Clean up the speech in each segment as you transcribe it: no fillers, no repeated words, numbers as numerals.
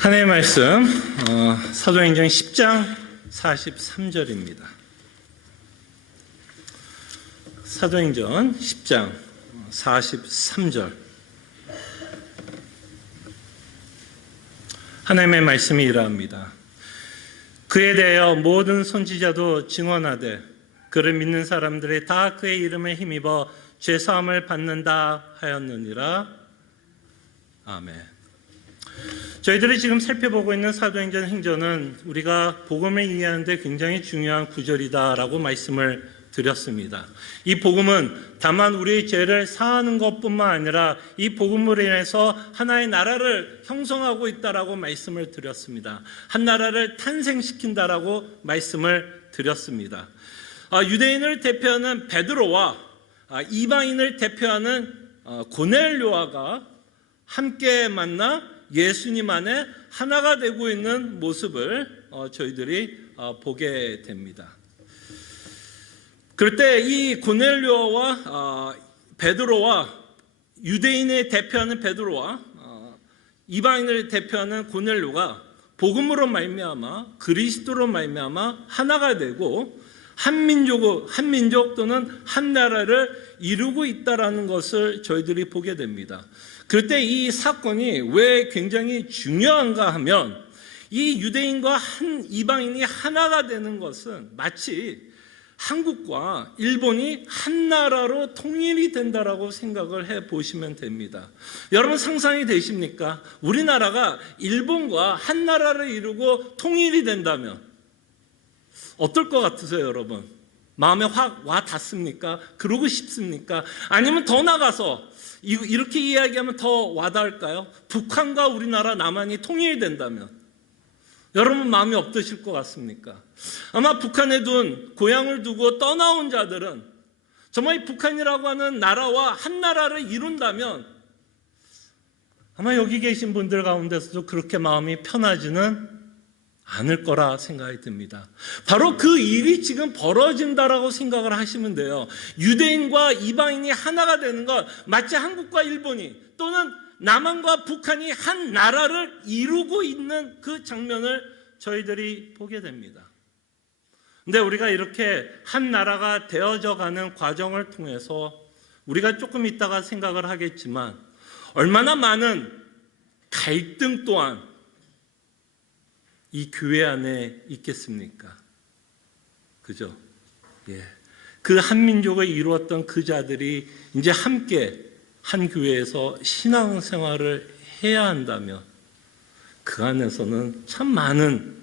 하나님의 말씀 사도행전 10장 43절입니다. 사도행전 10장 43절. 하나님의 말씀이 이러합니다. 그에 대하여 모든 선지자도 증언하되 그를 믿는 사람들이 다 그의 이름에 힘입어 죄사함을 받는다 하였느니라. 아멘. 저희들이 지금 살펴보고 있는 사도행전 행전은 우리가 복음을 이해하는 데 굉장히 중요한 구절이다라고 말씀을 드렸습니다. 이 복음은 다만 우리의 죄를 사하는 것뿐만 아니라 이 복음으로 인해서 하나의 나라를 형성하고 있다라고 말씀을 드렸습니다. 한 나라를 탄생시킨다라고 말씀을 드렸습니다. 유대인을 대표하는 베드로와 이방인을 대표하는 고넬료아가 함께 만나 예수님 안에 하나가 되고 있는 모습을 저희들이 보게 됩니다. 그럴 때 이 고넬료와 베드로와 유대인을 대표하는 베드로와 이방인을 대표하는 고넬료가 복음으로 말미암아 그리스도로 말미암아 하나가 되고 한 민족 또는 한 나라를 이루고 있다라는 것을 저희들이 보게 됩니다. 그럴 때 이 사건이 왜 굉장히 중요한가 하면 이 유대인과 한 이방인이 하나가 되는 것은 마치 한국과 일본이 한 나라로 통일이 된다라고 생각을 해 보시면 됩니다. 여러분 상상이 되십니까? 우리나라가 일본과 한 나라를 이루고 통일이 된다면 어떨 것 같으세요, 여러분? 마음에 확 와 닿습니까? 그러고 싶습니까? 아니면 더 나가서 이렇게 이야기하면 더 와닿을까요? 북한과 우리나라 남한이 통일된다면 여러분 마음이 어떠실 것 같습니까? 아마 북한에 둔 고향을 두고 떠나온 자들은 정말 이 북한이라고 하는 나라와 한 나라를 이룬다면 아마 여기 계신 분들 가운데서도 그렇게 마음이 편하지는 않을 거라 생각이 듭니다. 바로 그 일이 지금 벌어진다라고 생각을 하시면 돼요. 유대인과 이방인이 하나가 되는 것, 마치 한국과 일본이 또는 남한과 북한이 한 나라를 이루고 있는 그 장면을 저희들이 보게 됩니다. 근데 우리가 이렇게 한 나라가 되어져 가는 과정을 통해서 우리가 조금 있다가 생각을 하겠지만 얼마나 많은 갈등 또한 이 교회 안에 있겠습니까? 그죠? 예. 그 한민족을 이루었던 그 자들이 이제 함께 한 교회에서 신앙생활을 해야 한다면 그 안에서는 참 많은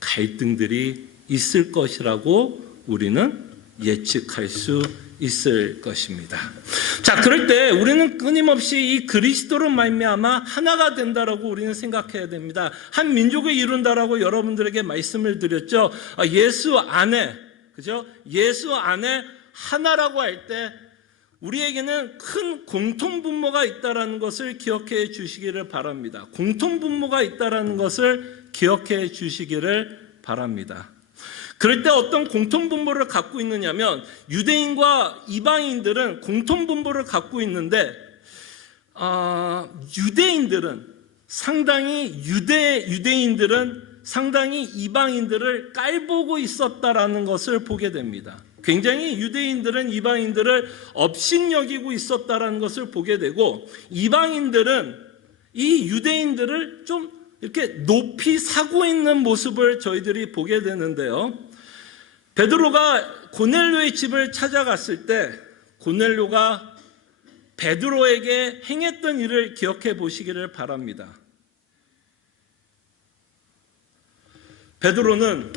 갈등들이 있을 것이라고 우리는 예측할 수 있을 것입니다. 자, 그럴 때 우리는 끊임없이 이 그리스도로 말미암아 하나가 된다라고 우리는 생각해야 됩니다. 한 민족을 이룬다라고 여러분들에게 말씀을 드렸죠. 예수 안에, 그죠? 예수 안에 하나라고 할 때 우리에게는 큰 공통분모가 있다라는 것을 기억해 주시기를 바랍니다. 공통분모가 있다라는 것을 기억해 주시기를 바랍니다. 그럴 때 어떤 공통분모를 갖고 있느냐면 유대인과 이방인들은 공통분모를 갖고 있는데 유대인들은 상당히 이방인들을 깔보고 있었다라는 것을 보게 됩니다. 굉장히 유대인들은 이방인들을 업신여기고 있었다라는 것을 보게 되고 이방인들은 이 유대인들을 좀 이렇게 높이 사고 있는 모습을 저희들이 보게 되는데요. 베드로가 고넬료의 집을 찾아갔을 때 고넬료가 베드로에게 행했던 일을 기억해 보시기를 바랍니다. 베드로는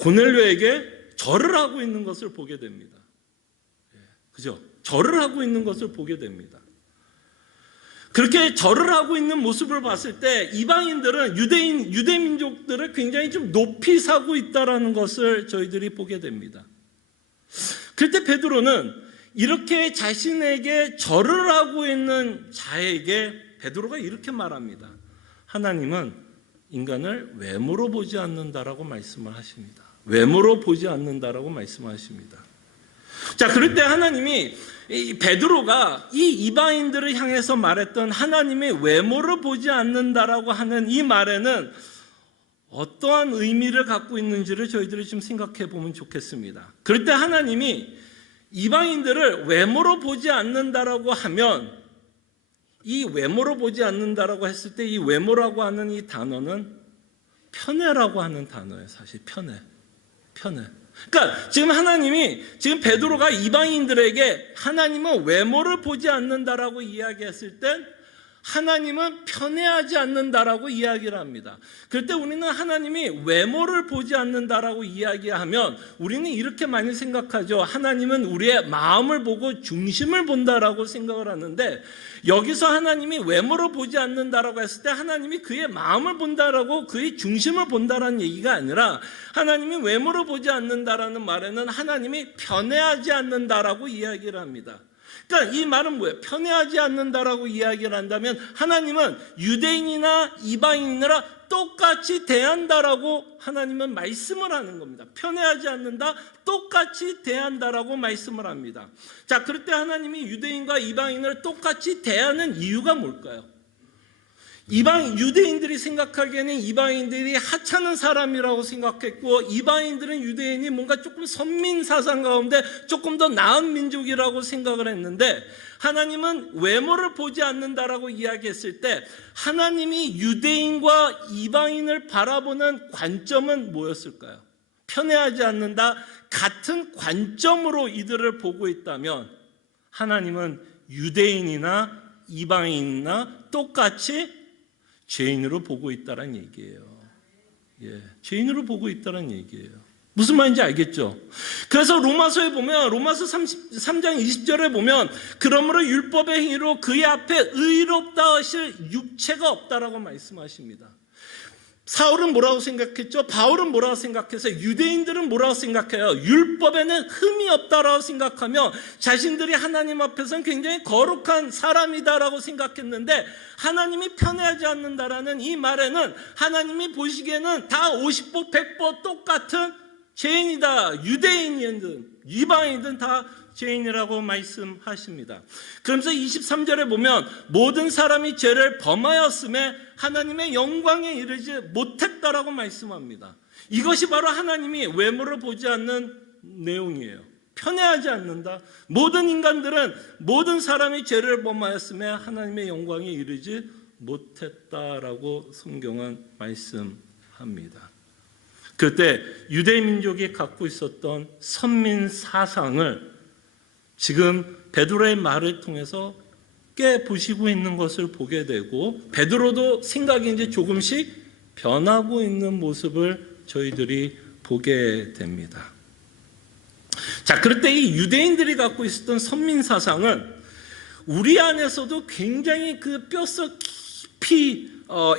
고넬료에게 절을 하고 있는 것을 보게 됩니다. 그죠? 절을 하고 있는 것을 보게 됩니다. 그렇게 절을 하고 있는 모습을 봤을 때 이방인들은 유대 민족들을 굉장히 좀 높이 사고 있다라는 것을 저희들이 보게 됩니다. 그럴 때 베드로는 이렇게 자신에게 절을 하고 있는 자에게 베드로가 이렇게 말합니다. 하나님은 인간을 외모로 보지 않는다라고 말씀을 하십니다. 외모로 보지 않는다라고 말씀하십니다. 자, 그럴 때 하나님이 이 베드로가 이 이방인들을 향해서 말했던 하나님의 외모를 보지 않는다라고 하는 이 말에는 어떠한 의미를 갖고 있는지를 저희들이 좀 생각해 보면 좋겠습니다. 그럴 때 하나님이 이방인들을 외모로 보지 않는다라고 하면, 이 외모로 보지 않는다라고 했을 때 이 외모라고 하는 이 단어는 편애라고 하는 단어예요. 사실 편애. 그러니까 지금 하나님이, 지금 베드로가 이방인들에게 하나님은 외모를 보지 않는다라고 이야기했을 땐 하나님은 편애하지 않는다라고 이야기를 합니다. 그럴 때 우리는 하나님이 외모를 보지 않는다라고 이야기하면 우리는 이렇게 많이 생각하죠. 하나님은 우리의 마음을 보고 중심을 본다라고 생각을 하는데, 여기서 하나님이 외모를 보지 않는다라고 했을 때 하나님이 그의 마음을 본다라고, 그의 중심을 본다라는 얘기가 아니라, 하나님이 외모를 보지 않는다라는 말에는 하나님이 편애하지 않는다라고 이야기를 합니다. 그러니까 이 말은 뭐예요? 편애하지 않는다라고 이야기를 한다면 하나님은 유대인이나 이방인이나 똑같이 대한다라고 하나님은 말씀을 하는 겁니다. 편애하지 않는다, 똑같이 대한다라고 말씀을 합니다. 자, 그럴 때 하나님이 유대인과 이방인을 똑같이 대하는 이유가 뭘까요? 유대인들이 생각하기에는 이방인들이 하찮은 사람이라고 생각했고, 이방인들은 유대인이 뭔가 조금 선민 사상 가운데 조금 더 나은 민족이라고 생각을 했는데, 하나님은 외모를 보지 않는다라고 이야기했을 때 하나님이 유대인과 이방인을 바라보는 관점은 뭐였을까요? 편애하지 않는다, 같은 관점으로 이들을 보고 있다면 하나님은 유대인이나 이방인이나 똑같이 죄인으로 보고 있다는 얘기예요. 죄인으로 보고 있다는 얘기예요. 무슨 말인지 알겠죠? 그래서 로마서에 보면, 로마서 3장 20절에 보면, 그러므로 율법의 행위로 그의 앞에 의롭다 하실 육체가 없다라고 말씀하십니다. 사울은 뭐라고 생각했죠? 바울은 뭐라고 생각해서, 유대인들은 뭐라고 생각해요? 율법에는 흠이 없다라고 생각하며 자신들이 하나님 앞에서는 굉장히 거룩한 사람이다라고 생각했는데, 하나님이 편애하지 않는다라는 이 말에는 하나님이 보시기에는 다 50보 100보 똑같은 죄인이다. 유대인이든 이방인이든 다 죄인이라고 말씀하십니다. 그러면서 23절에 보면 모든 사람이 죄를 범하였음에 하나님의 영광에 이르지 못했다라고 말씀합니다. 이것이 바로 하나님이 외모를 보지 않는 내용이에요. 편애하지 않는다. 모든 인간들은, 모든 사람이 죄를 범하였음에 하나님의 영광에 이르지 못했다라고 성경은 말씀합니다. 그때 유대 민족이 갖고 있었던 선민 사상을 지금 베드로의 말을 통해서 깨부시고 있는 것을 보게 되고, 베드로도 생각이 이제 조금씩 변하고 있는 모습을 저희들이 보게 됩니다. 자, 그럴 때 이 유대인들이 갖고 있었던 선민 사상은 우리 안에서도 굉장히 그 뼛속 깊이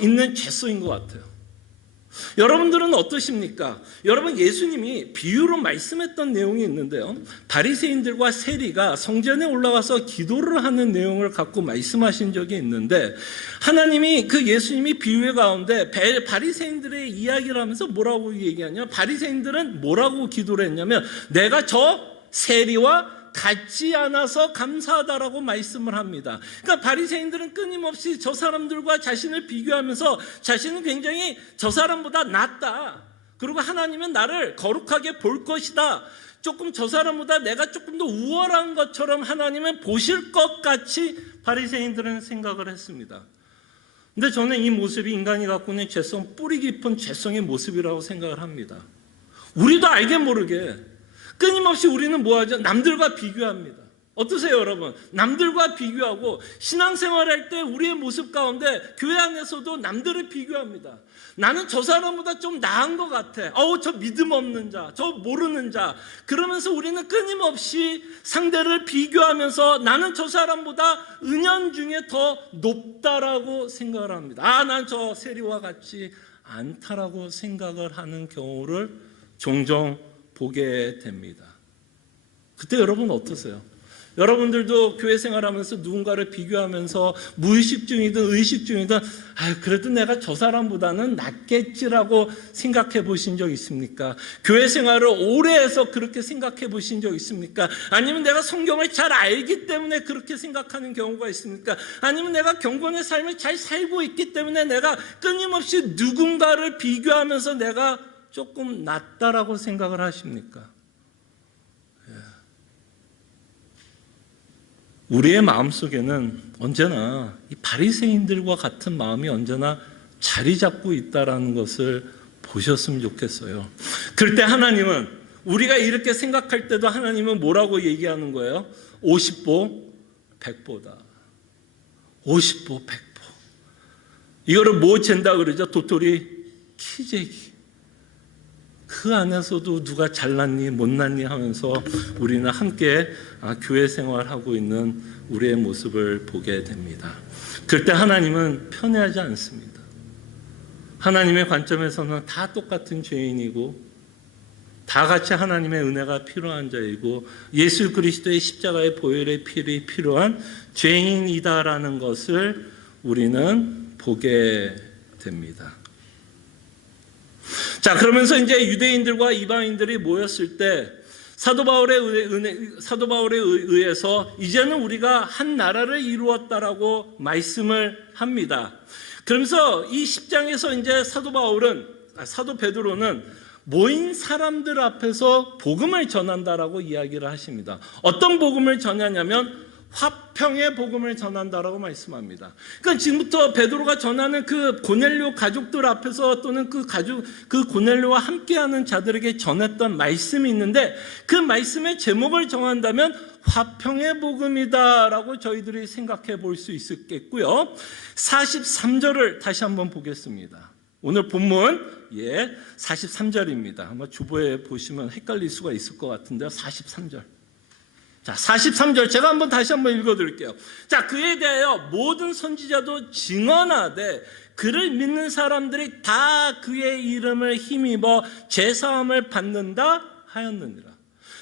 있는 죄성인 것 같아요. 여러분들은 어떠십니까? 여러분, 예수님이 비유로 말씀했던 내용이 있는데요, 바리새인들과 세리가 성전에 올라가서 기도를 하는 내용을 갖고 말씀하신 적이 있는데, 하나님이 그 예수님이 비유의 가운데 바리새인들의 이야기를 하면서 뭐라고 얘기하냐, 바리새인들은 뭐라고 기도를 했냐면, 내가 저 세리와 같지 않아서 감사하다라고 말씀을 합니다. 그러니까 바리새인들은 끊임없이 저 사람들과 자신을 비교하면서 자신은 굉장히 저 사람보다 낫다, 그리고 하나님은 나를 거룩하게 볼 것이다, 조금 저 사람보다 내가 조금 더 우월한 것처럼 하나님은 보실 것 같이 바리새인들은 생각을 했습니다. 근데 저는 이 모습이 인간이 갖고 있는 죄성, 뿌리 깊은 죄성의 모습이라고 생각을 합니다. 우리도 알게 모르게 끊임없이 우리는 뭐하죠? 남들과 비교합니다. 어떠세요, 여러분? 남들과 비교하고 신앙생활할 때 우리의 모습 가운데 교회 안에서도 남들을 비교합니다. 나는 저 사람보다 좀 나은 것 같아. 저 믿음 없는 자, 저 모르는 자. 그러면서 우리는 끊임없이 상대를 비교하면서 나는 저 사람보다 은연중에 더 높다라고 생각을 합니다. 난 저 세리와 같지 않다라고 생각을 하는 경우를 종종 보게 됩니다. 그때 여러분 어떠세요? 여러분들도 교회 생활하면서 누군가를 비교하면서 무의식 중이든 의식 중이든 그래도 내가 저 사람보다는 낫겠지라고 생각해 보신 적 있습니까? 교회 생활을 오래 해서 그렇게 생각해 보신 적 있습니까? 아니면 내가 성경을 잘 알기 때문에 그렇게 생각하는 경우가 있습니까? 아니면 내가 경건의 삶을 잘 살고 있기 때문에 내가 끊임없이 누군가를 비교하면서 내가 조금 낫다라고 생각을 하십니까? 우리의 마음속에는 언제나 이 바리새인들과 같은 마음이 언제나 자리 잡고 있다는 것을 보셨으면 좋겠어요. 그럴 때 하나님은, 우리가 이렇게 생각할 때도 하나님은 뭐라고 얘기하는 거예요? 50보 100보다. 50보 100보. 이거를 뭐 잰다 그러죠? 도토리 키재기. 그 안에서도 누가 잘났니 못났니 하면서 우리는 함께 교회 생활하고 있는 우리의 모습을 보게 됩니다. 그럴 때 하나님은 편애하지 않습니다. 하나님의 관점에서는 다 똑같은 죄인이고 다 같이 하나님의 은혜가 필요한 자이고 예수 그리스도의 십자가의 보혈의 피를 필요한 죄인이다라는 것을 우리는 보게 됩니다. 자, 그러면서 이제 유대인들과 이방인들이 모였을 때 사도 바울에 의해서 이제는 우리가 한 나라를 이루었다라고 말씀을 합니다. 그러면서 이 10장에서 이제 사도 베드로는 모인 사람들 앞에서 복음을 전한다라고 이야기를 하십니다. 어떤 복음을 전하냐면 화평의 복음을 전한다라고 말씀합니다. 그러니까 지금부터 베드로가 전하는 그 고넬료 가족들 앞에서 또는 그 고넬료와 함께하는 자들에게 전했던 말씀이 있는데 그 말씀의 제목을 정한다면 화평의 복음이다라고 저희들이 생각해 볼 수 있겠고요. 43절을 다시 한번 보겠습니다. 오늘 본문 43절입니다. 아마 주보에 보시면 헷갈릴 수가 있을 것 같은데요. 43절. 자, 43절 제가 한번 다시 한번 읽어드릴게요. 자, 그에 대하여 모든 선지자도 증언하되 그를 믿는 사람들이 다 그의 이름을 힘입어 제사함을 받는다 하였느니라.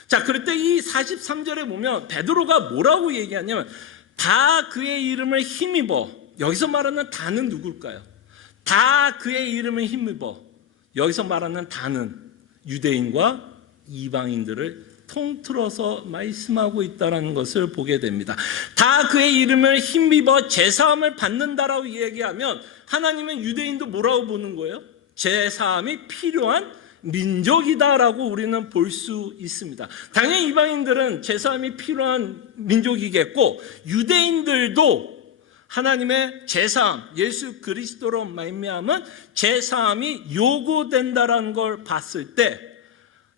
자, 그럴 때 이 43절에 보면 베드로가 뭐라고 얘기하냐면 다 그의 이름을 힘입어. 여기서 말하는 다는 누굴까요? 다 그의 이름을 힘입어. 여기서 말하는 다는 유대인과 이방인들을 통틀어서 말씀하고 있다는 것을 보게 됩니다. 다 그의 이름을 힘입어 제사함을 받는다라고 얘기하면 하나님은 유대인도 뭐라고 보는 거예요? 제사함이 필요한 민족이다라고 우리는 볼 수 있습니다. 당연히 이방인들은 제사함이 필요한 민족이겠고 유대인들도 하나님의 제사함, 예수 그리스도로 말미암은 제사함이 요구된다라는 걸 봤을 때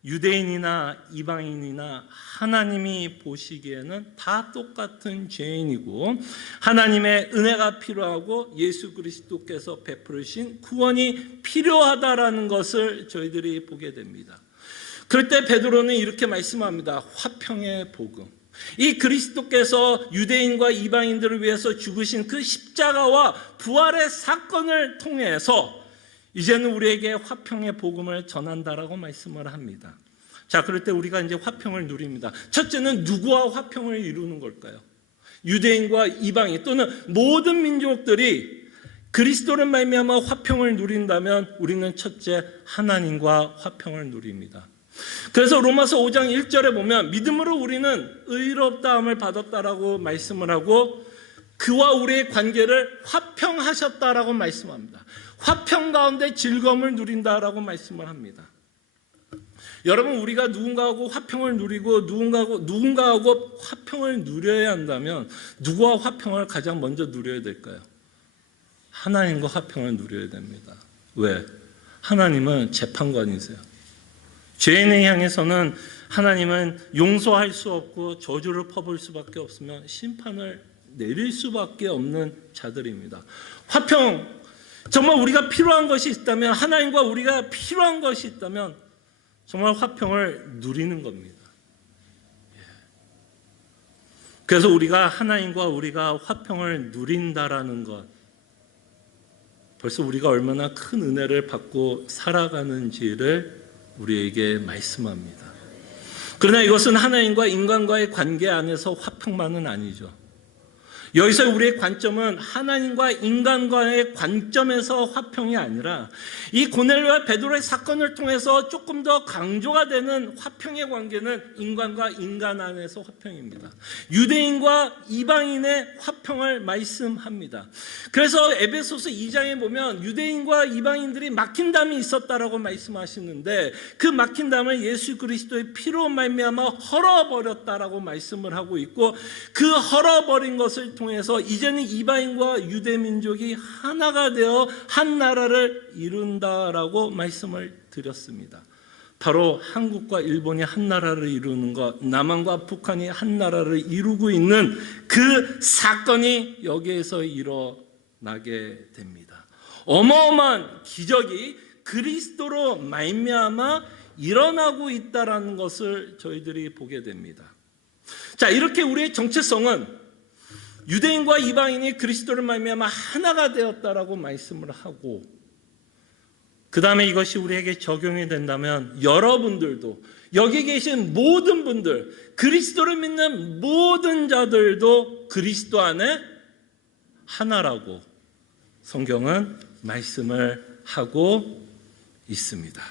유대인이나 이방인이나 하나님이 보시기에는 다 똑같은 죄인이고 하나님의 은혜가 필요하고 예수 그리스도께서 베푸르신 구원이 필요하다라는 것을 저희들이 보게 됩니다. 그럴 때 베드로는 이렇게 말씀합니다. 화평의 복음. 이 그리스도께서 유대인과 이방인들을 위해서 죽으신 그 십자가와 부활의 사건을 통해서 이제는 우리에게 화평의 복음을 전한다라고 말씀을 합니다. 자, 그럴 때 우리가 이제 화평을 누립니다. 첫째는 누구와 화평을 이루는 걸까요? 유대인과 이방인 또는 모든 민족들이 그리스도를 말미암아 화평을 누린다면 우리는 첫째 하나님과 화평을 누립니다. 그래서 로마서 5장 1절에 보면 믿음으로 우리는 의롭다함을 받았다라고 말씀을 하고 그와 우리의 관계를 화평하셨다라고 말씀합니다. 화평 가운데 즐거움을 누린다라고 말씀을 합니다. 여러분, 우리가 누군가하고 화평을 누리고 누군가하고 화평을 누려야 한다면 누구와 화평을 가장 먼저 누려야 될까요? 하나님과 화평을 누려야 됩니다. 왜? 하나님은 재판관이세요. 죄인을 향해서는 하나님은 용서할 수 없고 저주를 퍼부을 수밖에 없으면 심판을 내릴 수밖에 없는 자들입니다. 화평, 정말 우리가 필요한 것이 있다면, 하나님과 우리가 필요한 것이 있다면 정말 화평을 누리는 겁니다. 그래서 우리가 하나님과 우리가 화평을 누린다라는 것, 벌써 우리가 얼마나 큰 은혜를 받고 살아가는지를 우리에게 말씀합니다. 그러나 이것은 하나님과 인간과의 관계 안에서 화평만은 아니죠. 여기서 우리의 관점은 하나님과 인간과의 관점에서 화평이 아니라 이 고넬료와 베드로의 사건을 통해서 조금 더 강조가 되는 화평의 관계는 인간과 인간 안에서 화평입니다. 유대인과 이방인의 화평을 말씀합니다. 그래서 에베소서 2장에 보면 유대인과 이방인들이 막힌 담이 있었다라고 말씀하시는데 그 막힌 담을 예수 그리스도의 피로 말미암아 헐어버렸다라고 말씀을 하고 있고 그 헐어버린 것을 통해서 이제는 이방인과 유대 민족이 하나가 되어 한 나라를 이룬다라고 말씀을 드렸습니다. 바로 한국과 일본이 한 나라를 이루는 것, 남한과 북한이 한 나라를 이루고 있는 그 사건이 여기에서 일어나게 됩니다. 어마어마한 기적이 그리스도로 말미암아 일어나고 있다라는 것을 저희들이 보게 됩니다. 자, 이렇게 우리의 정체성은 유대인과 이방인이 그리스도를 말미암아 하나가 되었다라고 말씀을 하고 그 다음에 이것이 우리에게 적용이 된다면 여러분들도 여기 계신 모든 분들 그리스도를 믿는 모든 자들도 그리스도 안에 하나라고 성경은 말씀을 하고 있습니다.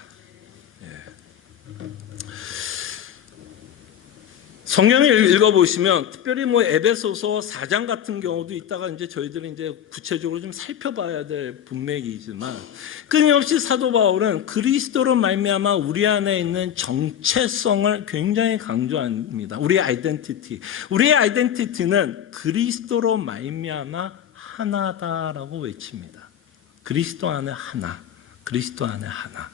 성경을 읽어보시면 특별히 에베소서 4장 같은 경우도 이따가 이제 저희들이 이제 구체적으로 좀 살펴봐야 될 분맥이지만 끊임없이 사도 바울은 그리스도로 말미암아 우리 안에 있는 정체성을 굉장히 강조합니다. 우리의 아이덴티티. 우리의 아이덴티티는 그리스도로 말미암아 하나다라고 외칩니다. 그리스도 안에 하나. 그리스도 안에 하나.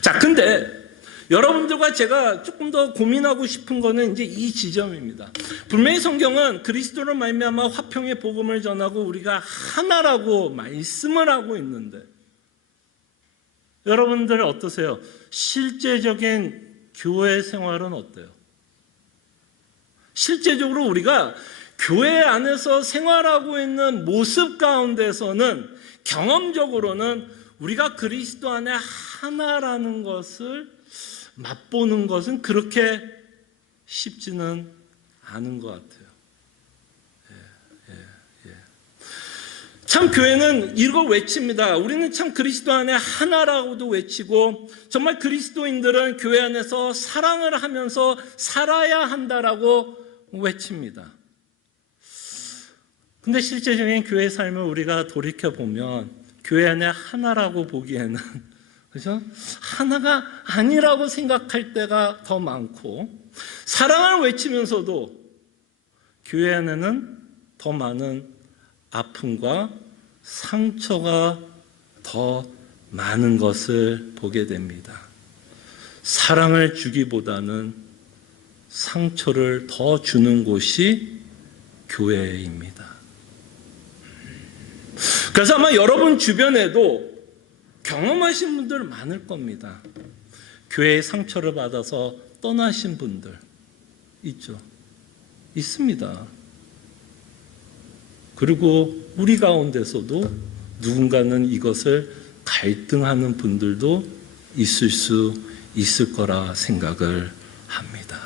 자, 근데 여러분들과 제가 조금 더 고민하고 싶은 거는 이제 이 지점입니다. 분명히 성경은 그리스도로 말미암아 화평의 복음을 전하고 우리가 하나라고 말씀을 하고 있는데 여러분들 어떠세요? 실제적인 교회 생활은 어때요? 실제적으로 우리가 교회 안에서 생활하고 있는 모습 가운데서는 경험적으로는 우리가 그리스도 안에 하나라는 것을 맛보는 것은 그렇게 쉽지는 않은 것 같아요. 참 교회는 이걸 외칩니다. 우리는 참 그리스도 안에 하나라고도 외치고 정말 그리스도인들은 교회 안에서 사랑을 하면서 살아야 한다라고 외칩니다. 근데 실제적인 교회 삶을 우리가 돌이켜보면 교회 안에 하나라고 보기에는 그렇죠? 하나가 아니라고 생각할 때가 더 많고 사랑을 외치면서도 교회 안에는 더 많은 아픔과 상처가 더 많은 것을 보게 됩니다. 사랑을 주기보다는 상처를 더 주는 곳이 교회입니다. 그래서 아마 여러분 주변에도 경험하신 분들 많을 겁니다. 교회의 상처를 받아서 떠나신 분들 있죠. 있습니다. 그리고 우리 가운데서도 누군가는 이것을 갈등하는 분들도 있을 수 있을 거라 생각을 합니다.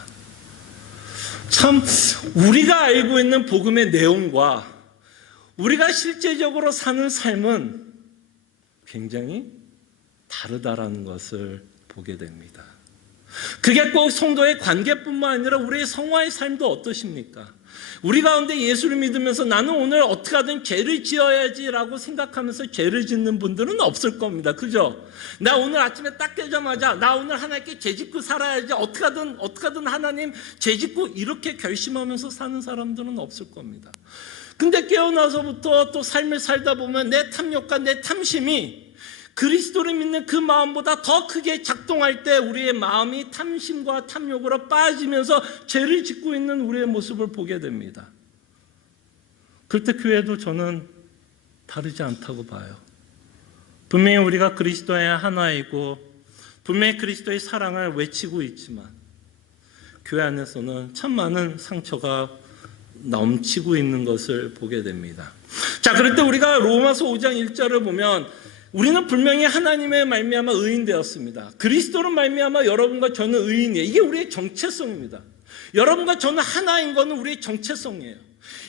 참 우리가 알고 있는 복음의 내용과 우리가 실제적으로 사는 삶은 굉장히 다르다라는 것을 보게 됩니다. 그게 꼭 성도의 관계뿐만 아니라 우리의 성화의 삶도 어떠십니까? 우리 가운데 예수를 믿으면서 나는 오늘 어떻게 하든 죄를 지어야지라고 생각하면서 죄를 짓는 분들은 없을 겁니다. 그죠? 나 오늘 아침에 딱 깨자마자 나 오늘 하나님께 죄 짓고 살아야지 어떻게 하든 하나님 죄 짓고 이렇게 결심하면서 사는 사람들은 없을 겁니다. 근데 깨어나서부터 또 삶을 살다 보면 내 탐욕과 내 탐심이 그리스도를 믿는 그 마음보다 더 크게 작동할 때 우리의 마음이 탐심과 탐욕으로 빠지면서 죄를 짓고 있는 우리의 모습을 보게 됩니다. 그럴 때 교회도 저는 다르지 않다고 봐요. 분명히 우리가 그리스도의 하나이고 분명히 그리스도의 사랑을 외치고 있지만 교회 안에서는 참 많은 상처가 넘치고 있는 것을 보게 됩니다. 자, 그럴 때 우리가 로마서 5장 1절을 보면 우리는 분명히 하나님의 말미암아 의인 되었습니다. 그리스도로 말미암아 여러분과 저는 의인이에요. 이게 우리의 정체성입니다. 여러분과 저는 하나인 것은 우리의 정체성이에요.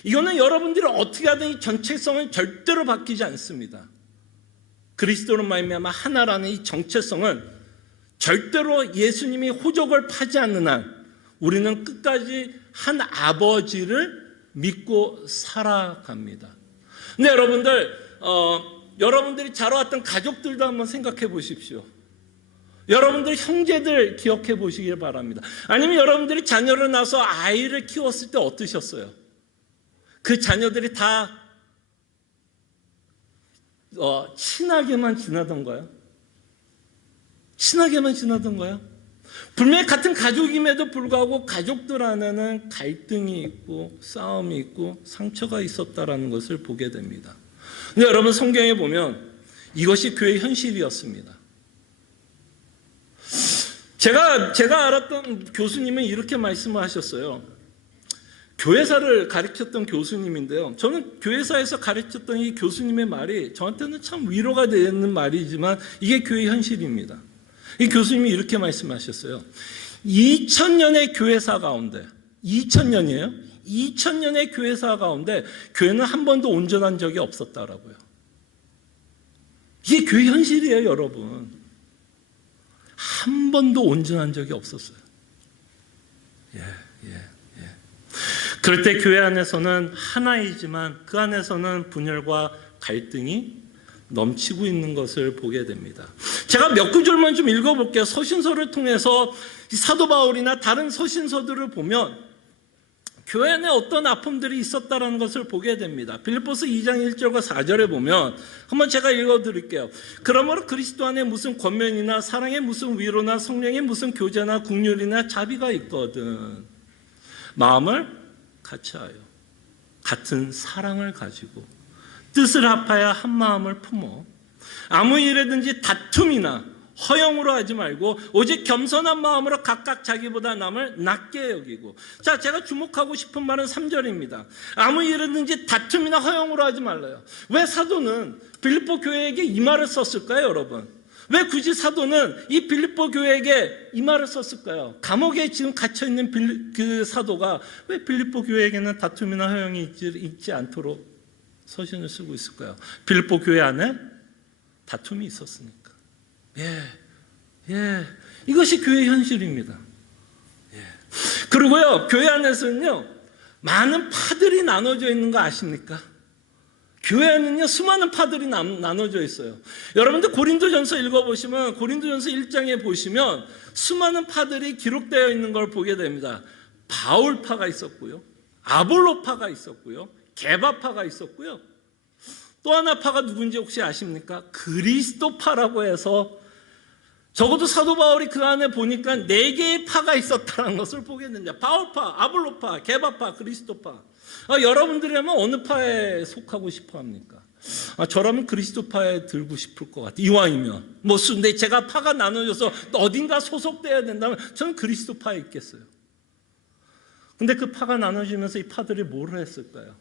이거는 여러분들이 어떻게 하든 이 정체성은 절대로 바뀌지 않습니다. 그리스도로 말미암아 하나라는 이 정체성은 절대로 예수님이 호적을 파지 않는 한 우리는 끝까지 한 아버지를 믿고 살아갑니다. 근데 여러분들이 자라왔던 가족들도 한번 생각해 보십시오. 여러분들 형제들 기억해 보시길 바랍니다. 아니면 여러분들이 자녀를 낳아서 아이를 키웠을 때 어떠셨어요? 그 자녀들이 다 친하게만 지나던가요? 친하게만 지나던가요? 분명히 같은 가족임에도 불구하고 가족들 안에는 갈등이 있고 싸움이 있고 상처가 있었다라는 것을 보게 됩니다. 근데 여러분 성경에 보면 이것이 교회의 현실이었습니다. 제가 알았던 교수님은 이렇게 말씀을 하셨어요. 교회사를 가르쳤던 교수님인데요. 저는 교회사에서 가르쳤던 이 교수님의 말이 저한테는 참 위로가 되는 말이지만 이게 교회의 현실입니다. 이 교수님이 이렇게 말씀하셨어요. 2000년의 교회사 가운데 2000년이에요. 2000년의 교회사 가운데 교회는 한 번도 온전한 적이 없었다라고요. 이게 교회 현실이에요, 여러분. 한 번도 온전한 적이 없었어요. 그럴 때 교회 안에서는 하나이지만 그 안에서는 분열과 갈등이 넘치고 있는 것을 보게 됩니다. 제가 몇 구절만 좀 읽어볼게요. 서신서를 통해서 사도 바울이나 다른 서신서들을 보면 교회 안에 어떤 아픔들이 있었다는 것을 보게 됩니다. 빌립보서 2장 1절과 4절에 보면 한번 제가 읽어드릴게요. 그러므로 그리스도 안에 무슨 권면이나 사랑에 무슨 위로나 성령의 무슨 교제나 긍휼이나 자비가 있거든. 마음을 같이하여 같은 사랑을 가지고 뜻을 합하여 한 마음을 품어 아무 일에든지 다툼이나 허영으로 하지 말고 오직 겸손한 마음으로 각각 자기보다 남을 낮게 여기고. 자, 제가 주목하고 싶은 말은 3절입니다. 아무 일에든지 다툼이나 허영으로 하지 말라요. 왜 사도는 빌립보 교회에게 이 말을 썼을까요, 여러분? 왜 굳이 사도는 이 빌립보 교회에게 이 말을 썼을까요? 감옥에 지금 갇혀있는 그 사도가 왜 빌립보 교회에게는 다툼이나 허영이 있지 않도록 서신을 쓰고 있을까요? 빌립보 교회 안에 다툼이 있었으니까. 이것이 교회의 현실입니다. 그리고요, 교회 안에서는요, 많은 파들이 나눠져 있는 거 아십니까? 교회 안에는요, 수많은 파들이 나눠져 있어요. 여러분들 고린도전서 읽어보시면, 고린도전서 1장에 보시면 수많은 파들이 기록되어 있는 걸 보게 됩니다. 바울파가 있었고요, 아볼로파가 있었고요, 게바파가 있었고요. 또 하나 파가 누군지 혹시 아십니까? 그리스도파라고 해서 적어도 사도 바울이 그 안에 보니까 4개의 파가 있었다는 것을 보게 됩니다. 바울파, 아볼로파, 게바파, 그리스도파. 여러분들이라면 어느 파에 속하고 싶어 합니까? 저라면 그리스도파에 들고 싶을 것 같아요. 이왕이면. 근데 제가 파가 나눠져서 어딘가 소속돼야 된다면 저는 그리스도파에 있겠어요. 근데 그 파가 나눠지면서 이 파들이 뭘 했을까요?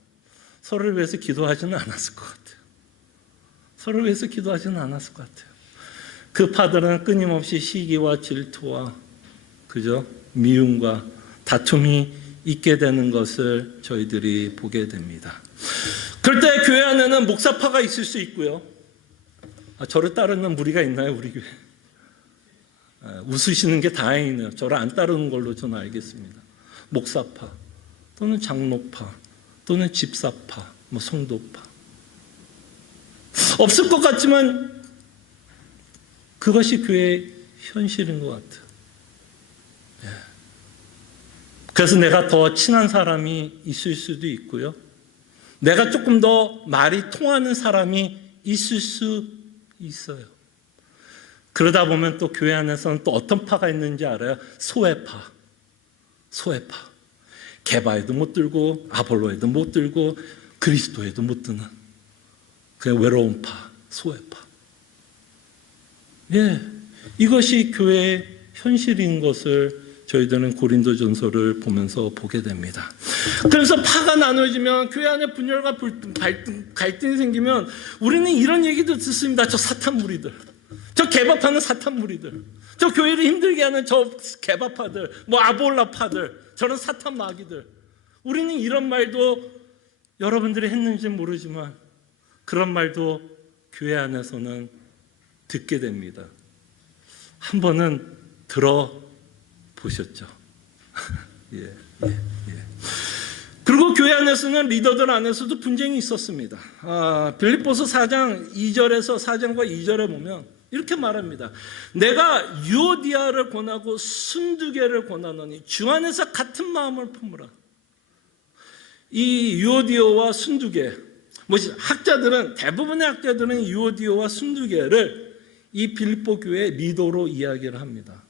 서로를 위해서 기도하지는 않았을 것 같아요. 서로를 위해서 기도하지는 않았을 것 같아요. 그 파들은 끊임없이 시기와 질투와 미움과 다툼이 있게 되는 것을 저희들이 보게 됩니다. 그럴 때 교회 안에는 목사파가 있을 수 있고요. 저를 따르는 무리가 있나요, 우리 교회? 웃으시는 게 다행이네요. 저를 안 따르는 걸로 저는 알겠습니다. 목사파 또는 장로파 또는 집사파, 성도파. 없을 것 같지만 그것이 교회의 현실인 것 같아요. 그래서 내가 더 친한 사람이 있을 수도 있고요. 내가 조금 더 말이 통하는 사람이 있을 수 있어요. 그러다 보면 또 교회 안에서는 또 어떤 파가 있는지 알아요? 소외파. 게바에도 못 들고 아볼로에도 못 들고 그리스도에도 못 드는 그냥 외로운 파, 소외파. 이것이 교회의 현실인 것을 저희들은 고린도전서를 보면서 보게 됩니다. 그래서 파가 나눠지면 교회 안에 분열과 갈등이 생기면 우리는 이런 얘기도 듣습니다. 저 사탄 무리들, 저 개밥하는 사탄 무리들, 저 교회를 힘들게 하는 저 개밥파들, 아볼라파들, 저런 사탄 마귀들. 우리는 이런 말도 여러분들이 했는지 모르지만 그런 말도 교회 안에서는 듣게 됩니다. 한 번은 들어보셨죠? 예. 그리고 교회 안에서는 리더들 안에서도 분쟁이 있었습니다. 빌립보서 4장 2절에서 4장과 2절에 보면 이렇게 말합니다. 내가 유오디아를 권하고 순두개를 권하노니 주 안에서 같은 마음을 품으라. 이 유오디오와 순두개, 대부분의 학자들은 유오디오와 순두개를 이 빌립보 교회의 리더로 이야기를 합니다.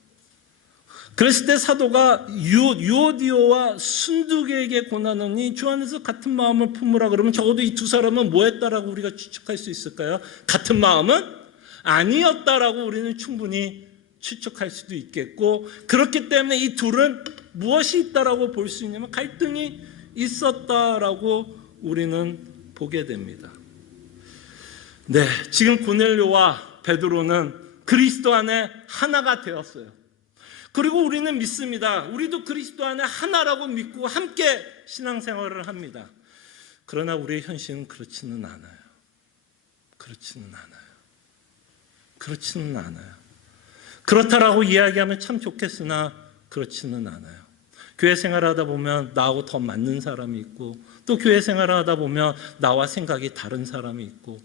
그랬을 때 사도가 유오디오와 순두개에게 권하노니 주 안에서 같은 마음을 품으라 그러면 적어도 이 두 사람은 뭐 했다라고 우리가 추측할 수 있을까요? 같은 마음은 아니었다라고 우리는 충분히 추측할 수도 있겠고, 그렇기 때문에 이 둘은 무엇이 있다라고 볼 수 있냐면 갈등이 있었다라고 우리는 보게 됩니다. 네, 지금 고넬료와 베드로는 그리스도 안에 하나가 되었어요. 그리고 우리는 믿습니다. 우리도 그리스도 안에 하나라고 믿고 함께 신앙생활을 합니다. 그러나 우리의 현실은 그렇지는 않아요. 그렇다라고 이야기하면 참 좋겠으나 그렇지는 않아요. 교회 생활하다 보면 나하고 더 맞는 사람이 있고, 또 교회 생활하다 보면 나와 생각이 다른 사람이 있고,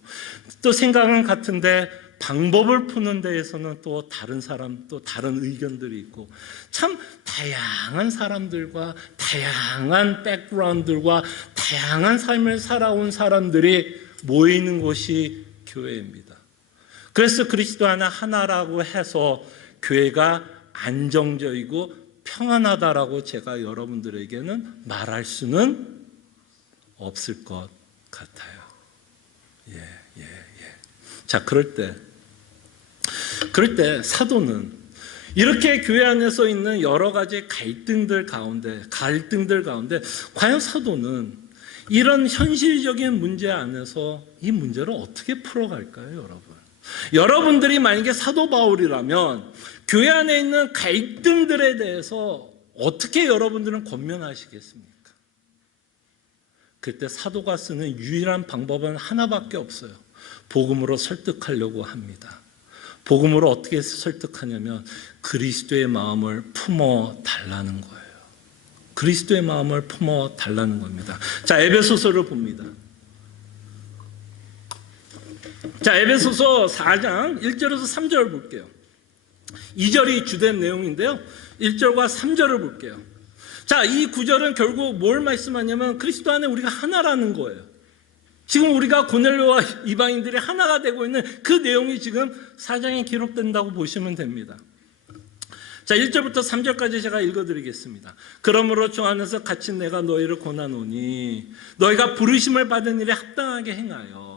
또 생각은 같은데 방법을 푸는 데에서는 또 다른 사람, 또 다른 의견들이 있고, 참 다양한 사람들과 다양한 백그라운드들과 다양한 삶을 살아온 사람들이 모이는 곳이 교회입니다. 그래서 그리스도 하나라고 해서 교회가 안정적이고 평안하다라고 제가 여러분들에게는 말할 수는 없을 것 같아요. 자, 그럴 때 사도는 이렇게 교회 안에서 있는 여러 가지 갈등들 가운데 과연 사도는 이런 현실적인 문제 안에서 이 문제를 어떻게 풀어갈까요, 여러분? 여러분들이 만약에 사도 바울이라면 교회 안에 있는 갈등들에 대해서 어떻게 여러분들은 권면하시겠습니까? 그때 사도가 쓰는 유일한 방법은 하나밖에 없어요. 복음으로 설득하려고 합니다. 복음으로 어떻게 설득하냐면 그리스도의 마음을 품어 달라는 거예요. 그리스도의 마음을 품어 달라는 겁니다. 자, 에베소서를 봅니다. 자, 에베소서 4장 1절에서 3절을 볼게요. 2절이 주된 내용인데요. 1절과 3절을 볼게요. 자, 이 구절은 결국 뭘 말씀하냐면 그리스도 안에 우리가 하나라는 거예요. 지금 우리가 고넬료와 이방인들이 하나가 되고 있는 그 내용이 지금 4장에 기록된다고 보시면 됩니다. 자, 1절부터 3절까지 제가 읽어드리겠습니다. 그러므로 주 안에서 갇힌 내가 너희를 권하노니 너희가 부르심을 받은 일에 합당하게 행하여.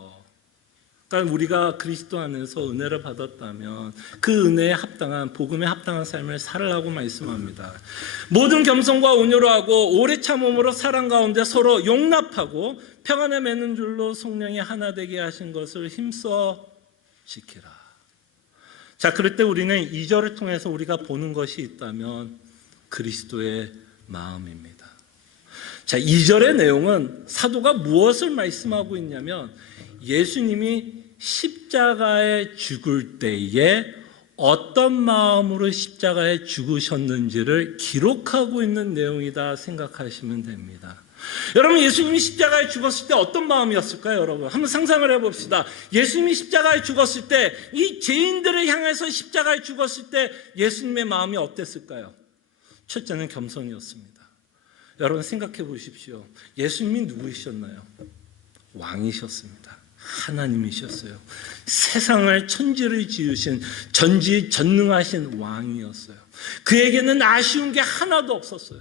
그러니까 우리가 그리스도 안에서 은혜를 받았다면 그 은혜에 합당한, 복음에 합당한 삶을 살으라고 말씀합니다. 모든 겸손과 온유로 하고 오래 참음으로 사랑 가운데 서로 용납하고 평안에 맺는 줄로 성령이 하나 되게 하신 것을 힘써 지키라. 자, 그럴 때 우리는 2절을 통해서 우리가 보는 것이 있다면 그리스도의 마음입니다. 자, 2절의 내용은 사도가 무엇을 말씀하고 있냐면 예수님이 십자가에 죽을 때에 어떤 마음으로 십자가에 죽으셨는지를 기록하고 있는 내용이다 생각하시면 됩니다. 여러분, 예수님이 십자가에 죽었을 때 어떤 마음이었을까요? 여러분, 한번 상상을 해봅시다. 예수님이 십자가에 죽었을 때, 이 죄인들을 향해서 십자가에 죽었을 때 예수님의 마음이 어땠을까요? 첫째는 겸손이었습니다. 여러분, 생각해 보십시오. 예수님이 누구이셨나요? 왕이셨습니다. 하나님이셨어요. 세상을, 천지를 지으신 전지전능하신 왕이었어요. 그에게는 아쉬운 게 하나도 없었어요.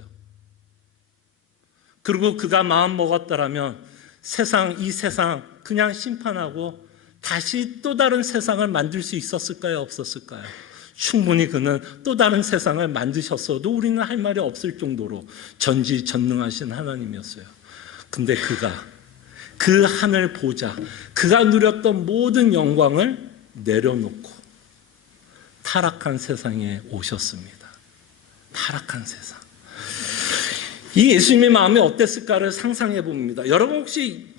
그리고 그가 마음 먹었더라면 이 세상 그냥 심판하고 다시 또 다른 세상을 만들 수 있었을까요? 없었을까요? 충분히 그는 또 다른 세상을 만드셨어도 우리는 할 말이 없을 정도로 전지전능하신 하나님이었어요. 근데 그가 그 하늘 보좌, 그가 누렸던 모든 영광을 내려놓고 타락한 세상에 오셨습니다. 타락한 세상. 이 예수님의 마음이 어땠을까를 상상해 봅니다. 여러분 혹시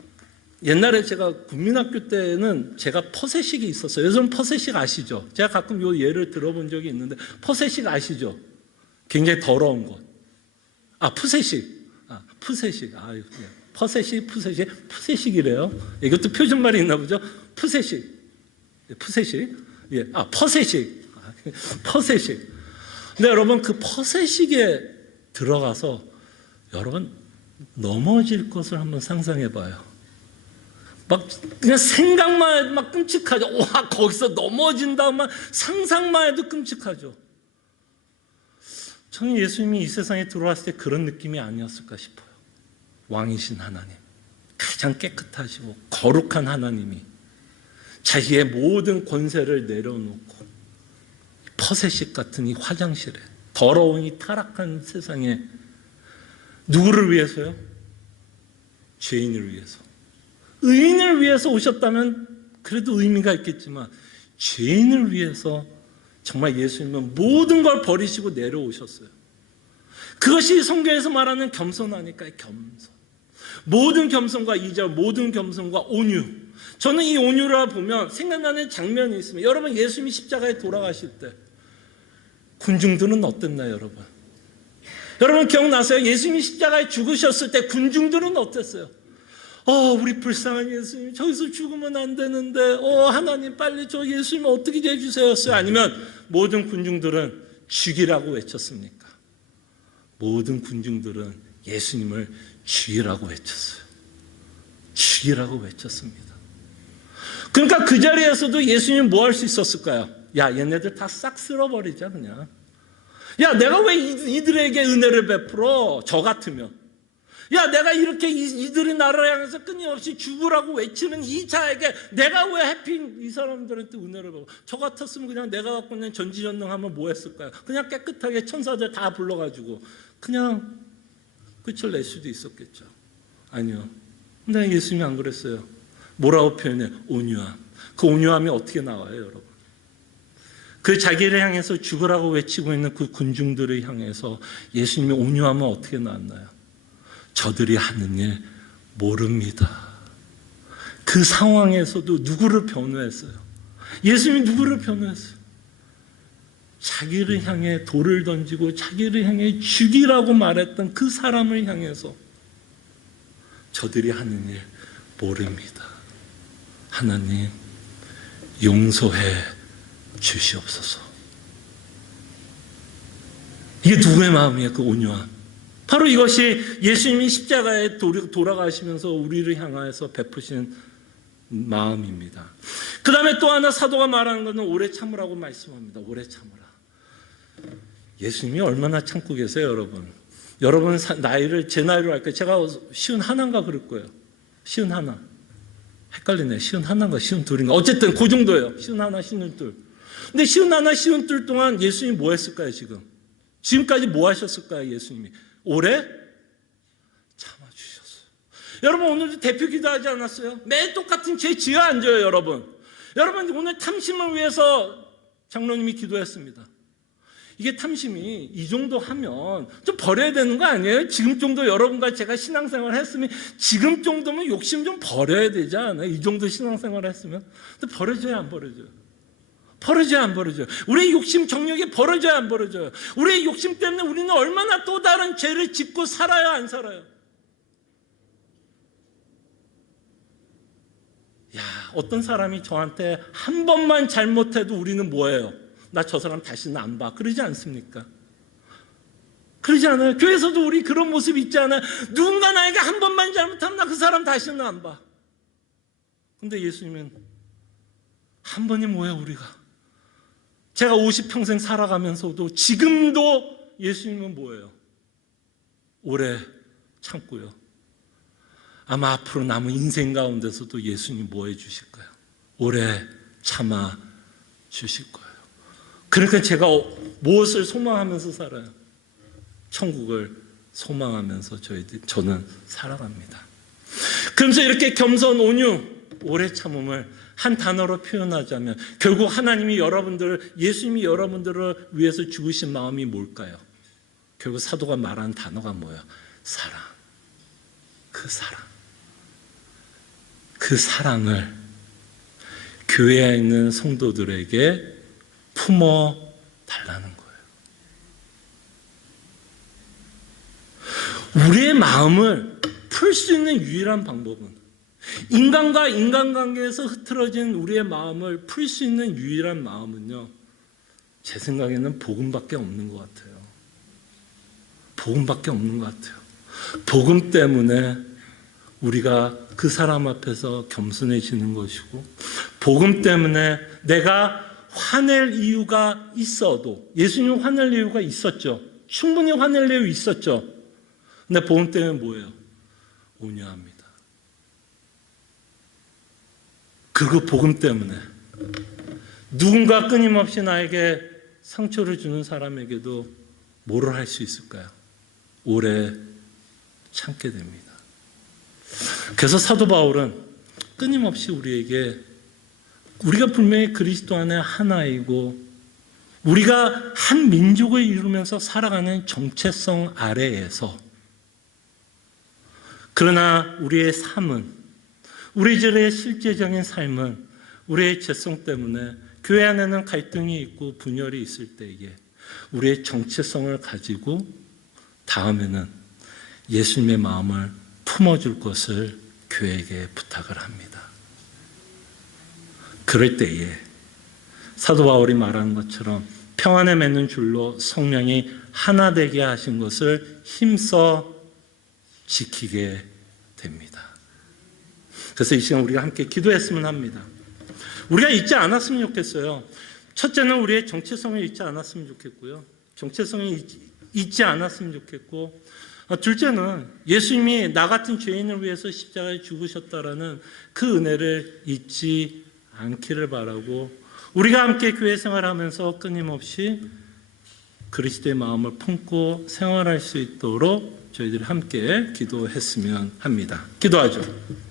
옛날에 제가 국민학교 때는 제가 퍼세식이 있었어요. 여러분 퍼세식 아시죠? 제가 가끔 요 예를 들어본 적이 있는데 퍼세식 아시죠? 굉장히 더러운 것. 푸세식. 푸세식. 퍼세식, 푸세식, 푸세식이래요. 이것도 표준말이 있나 보죠? 푸세식. 푸세식. 퍼세식. 퍼세식. 근데 여러분 그 퍼세식에 들어가서 여러분 넘어질 것을 한번 상상해 봐요. 막 그냥 생각만 해도 막 끔찍하죠. 와, 거기서 넘어진다만 상상만 해도 끔찍하죠. 저는 예수님이 이 세상에 들어왔을 때 그런 느낌이 아니었을까 싶어요. 왕이신 하나님, 가장 깨끗하시고 거룩한 하나님이 자기의 모든 권세를 내려놓고 퍼세식 같은 이 화장실에, 더러운 이 타락한 세상에 누구를 위해서요? 죄인을 위해서. 의인을 위해서 오셨다면 그래도 의미가 있겠지만 죄인을 위해서 정말 예수님은 모든 걸 버리시고 내려오셨어요. 그것이 성경에서 말하는 겸손하니까요. 겸손. 모든 겸손과 이절, 모든 겸손과 온유. 저는 이 온유를 보면 생각나는 장면이 있습니다. 여러분 예수님이 십자가에 돌아가실 때 군중들은 어땠나요, 여러분? 여러분 기억나세요? 예수님이 십자가에 죽으셨을 때 군중들은 어땠어요? 우리 불쌍한 예수님, 저기서 죽으면 안 되는데, 하나님 빨리 저 예수님 어떻게 해주세요? 아니면 모든 군중들은 죽이라고 외쳤습니까? 모든 군중들은 예수님을 죽이라고 외쳤어요. 죽이라고 외쳤습니다. 그러니까 그 자리에서도 예수님은 뭐 할 수 있었을까요? 야, 얘네들 다 싹 쓸어버리자 그냥. 야, 내가 왜 이들에게 은혜를 베풀어? 저 같으면. 야, 내가 이렇게 이들이 나를 향해서 끊임없이 죽으라고 외치는 이 자에게 내가 왜 하필 이 사람들한테 은혜를 베풀어? 저 같았으면 그냥 내가 갖고 있는 전지전능하면 뭐 했을까요? 그냥 깨끗하게 천사들 다 불러가지고 그냥 끝을 낼 수도 있었겠죠. 아니요. 근데 예수님이 안 그랬어요. 뭐라고 표현해? 온유함. 그 온유함이 어떻게 나와요, 여러분? 그 자기를 향해서 죽으라고 외치고 있는 그 군중들을 향해서 예수님의 온유함은 어떻게 나왔나요? 저들이 하는 일 모릅니다. 그 상황에서도 누구를 변호했어요? 예수님이 누구를 변호했어요? 자기를 향해 돌을 던지고 자기를 향해 죽이라고 말했던 그 사람을 향해서 저들이 하는 일 모릅니다. 하나님 용서해 주시옵소서. 이게 누구의 마음이에요? 그 온유함. 바로 이것이 예수님이 십자가에 돌아가시면서 우리를 향하여서 베푸신 마음입니다. 그 다음에 또 하나 사도가 말하는 것은 오래 참으라고 말씀합니다. 오래 참으라. 예수님이 얼마나 참고 계세요, 여러분? 여러분 나이를 제 나이로 할까요? 제가 51인가 그럴 거예요. 51. 헷갈리네. 51인가 52인가. 어쨌든 그 정도예요. 51, 52. 근데 51, 52 동안 예수님이 뭐 했을까요, 지금? 지금까지 뭐 하셨을까요, 예수님이? 오래 참아주셨어요. 여러분 오늘도 대표 기도하지 않았어요? 매일 똑같은 제 지어 앉아요, 여러분. 여러분 오늘 탐심을 위해서 장로님이 기도했습니다. 이게 탐심이 이 정도 하면 좀 버려야 되는 거 아니에요? 지금 정도 여러분과 제가 신앙생활 했으면 지금 정도면 욕심 좀 버려야 되지 않아요? 이 정도 신앙생활 했으면. 근데 버려져야 안 버려져요? 버려져야 안 버려져요? 우리의 욕심 정력이 버려져야 안 버려져요? 우리의 욕심 때문에 우리는 얼마나 또 다른 죄를 짓고 살아요, 안 살아요? 야, 어떤 사람이 저한테 한 번만 잘못해도 우리는 뭐예요? 나 저 사람 다시는 안 봐. 그러지 않습니까? 그러지 않아요? 교회에서도 우리 그런 모습 있지 않아요? 누군가 나에게 한 번만 잘못하면 나 그 사람 다시는 안 봐. 근데 예수님은 한 번이 뭐예요, 우리가? 제가 50평생 살아가면서도 지금도 예수님은 뭐예요? 오래 참고요. 아마 앞으로 남은 인생 가운데서도 예수님 뭐 해주실까요? 오래 참아 주실 거예요. 그러니까 제가 무엇을 소망하면서 살아요? 천국을 소망하면서 저는 살아갑니다. 그러면서 이렇게 겸손, 온유, 오래 참음을 한 단어로 표현하자면 결국 하나님이 예수님이 여러분들을 위해서 죽으신 마음이 뭘까요? 결국 사도가 말하는 단어가 뭐예요? 사랑. 그 사랑을 교회에 있는 성도들에게 품어 달라는 거예요. 우리의 마음을 풀 수 있는 유일한 방법은, 인간과 인간관계에서 흐트러진 우리의 마음을 풀 수 있는 유일한 마음은요, 제 생각에는 복음밖에 없는 것 같아요. 복음밖에 없는 것 같아요. 복음 때문에 우리가 그 사람 앞에서 겸손해지는 것이고, 복음 때문에 내가 화낼 이유가 있어도, 예수님 화낼 이유가 있었죠. 충분히 화낼 이유 있었죠. 근데 복음 때문에 뭐예요? 온유합니다. 그리고 복음 때문에 누군가 끊임없이 나에게 상처를 주는 사람에게도 뭐를 할 수 있을까요? 오래 참게 됩니다. 그래서 사도 바울은 끊임없이 우리에게, 우리가 분명히 그리스도 안에 하나이고 우리가 한 민족을 이루면서 살아가는 정체성 아래에서, 그러나 우리의 삶은, 우리들의 실제적인 삶은 우리의 죄성 때문에 교회 안에는 갈등이 있고 분열이 있을 때에 우리의 정체성을 가지고 다음에는 예수님의 마음을 품어줄 것을 교회에게 부탁을 합니다. 그럴 때에 사도 바울이 말하는 것처럼 평안에 맺는 줄로 성령이 하나 되게 하신 것을 힘써 지키게 됩니다. 그래서 이 시간 우리가 함께 기도했으면 합니다. 우리가 잊지 않았으면 좋겠어요. 첫째는 우리의 정체성을 잊지 않았으면 좋겠고요. 정체성이 잊지 않았으면 좋겠고, 둘째는 예수님이 나 같은 죄인을 위해서 십자가에 죽으셨다라는 그 은혜를 잊지 않기를 바라고, 우리가 함께 교회 생활하면서 끊임없이 그리스도의 마음을 품고 생활할 수 있도록 저희들이 함께 기도했으면 합니다. 기도하죠.